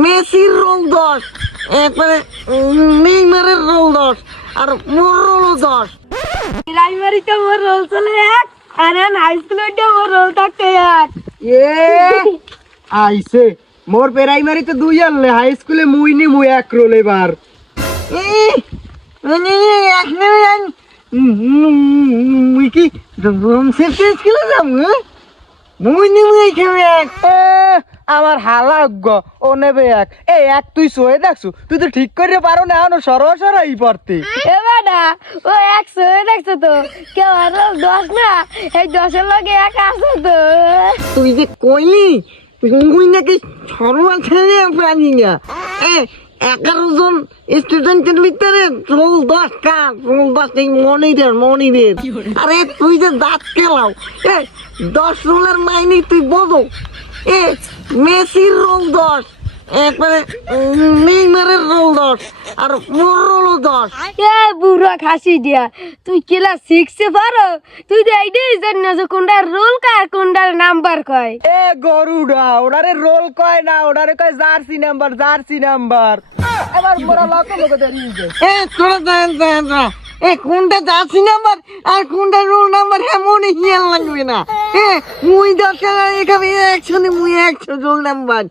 মেসির রোল 10, একবারে নেইমারের রোল 10, আর মোর রোল 10। প্রাইমারিতে মোর রোল চলে এক, আর হাই স্কুলে মোর রোল থাকতে এক। এ আইছে মোর প্রাইমারিতে 2 আনলে হাই স্কুলে মুই 1 রোল এবার। মুই কি স্কুলে যাবো? মুই নিমু এইখানে এক। আমার হালাগ ও নেবে 1 এই 1 তুই সয়ে দেখছু, তুই তো ঠিক করে পারো না এখনো সরাসরি পড়তে। এ বেটা ও 100 দেখছো তো, কেউ আর রোল 10 না, এই 10-এর লগে এক আছে তো। তুই যে কইলি মুই নাকি সরোয়া ছেড়ে পারি না। 11 জন স্টুডেন্টের ভিতরে রোল 10 কার, রোল 10 এই মনিরের। আরে তুই যে দাঁত কেলাও, 10 রোলের মাইনি তুই বোঝো। মেসির রোল 10, একবারে নেইমারের রোল 10, আর মোর রোল 10। এ বুড়া খাসি দিয়া, তুই ক্লাস 6-এ পারো? তুই তো এইটাই জানি না যে কোনটার রোল কার কোনটার নাম্বার কয়। এ গরুডা ওনারে রোল কয় না, ওনারে কয় জার্সি নাম্বার। এবার মোরা লকে দেরি যায়। তোরা যা কোনটা জার্সি নাম্বার আর কোনটা রোল নাম্বার মনে হিয়াল লাগবে না। মুই দরকার এখানে 100 রোল নাম্বার।